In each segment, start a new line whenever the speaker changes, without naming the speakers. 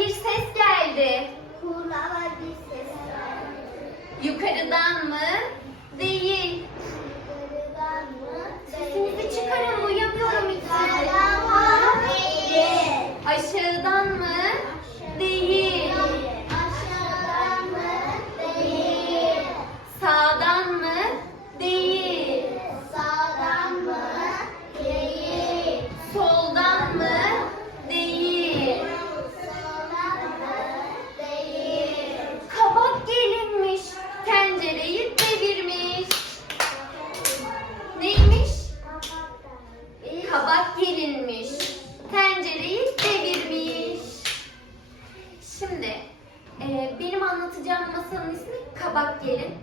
bir ses
Kabak gelinmiş, tencereyi devirmiş. Şimdi e, benim anlatacağım masalın ismi Kabak Gelin.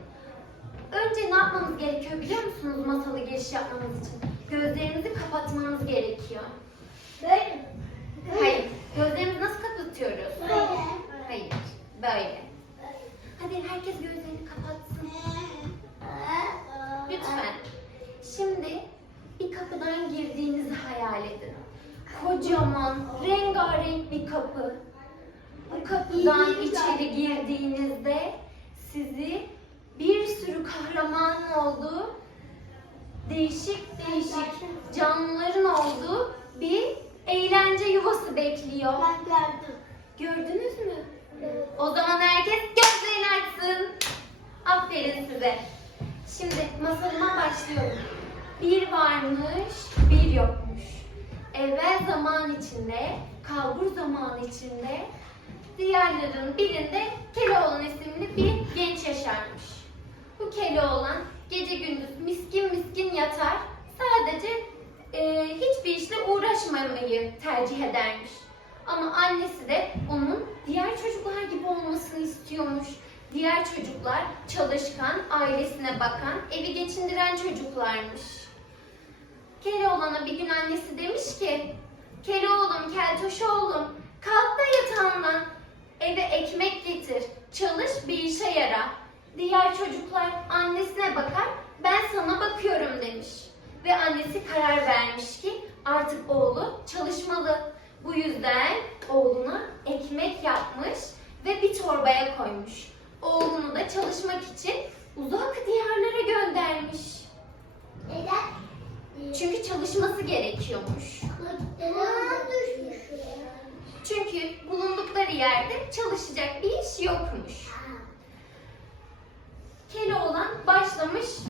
Önce ne yapmamız gerekiyor biliyor musunuz masalı giriş yapmamız için? Gözlerinizi kapatmanız gerekiyor.
Böyle mi?
Hayır, gözlerimizi nasıl kapatıyoruz?
Böyle.
Hayır, böyle. Hadi herkes gözlerini kapatsın. Lütfen. Şimdi bir kapıdan girdiğinizi hayal edin. Kocaman, rengarenk bir kapı. Bu kapıdan içeri girdiğinizde sizi bir sürü kahramanın olduğu, değişik değişik canlıların olduğu bir eğlence yuvası bekliyor.
Ben gördüm.
Gördünüz mü? O zaman herkes gözlerini açsın. Aferin size. Şimdi masalıma başlıyorum. Bir varmış, bir yokmuş. Evvel zaman içinde, kalbur zaman içinde, diğerlerin birinde Keloğlan isimli bir genç yaşarmış. Bu Keloğlan gece gündüz miskin miskin yatar, sadece e, hiçbir işle uğraşmamayı tercih edermiş. Ama annesi de onun diğer çocuklar gibi olmasını istiyormuş. Diğer çocuklar çalışkan, ailesine bakan, evi geçindiren çocuklarmış. Keloğlan'a bir gün annesi demiş ki, Keloğlum, Keltoş oğlum, kalk da yatağından eve ekmek getir, çalış bir işe yara. Diğer çocuklar annesine bakar, ben sana bakıyorum demiş. Ve annesi karar vermiş ki artık oğlu çalışmalı. Bu yüzden oğluna ekmek yapmış ve bir torbaya koymuş. Oğlunu da çalışmak için uzak diyarlara göndermiş. Çünkü çalışması gerekiyormuş. Çünkü bulundukları yerde çalışacak bir iş yokmuş. Keloğlan başlamış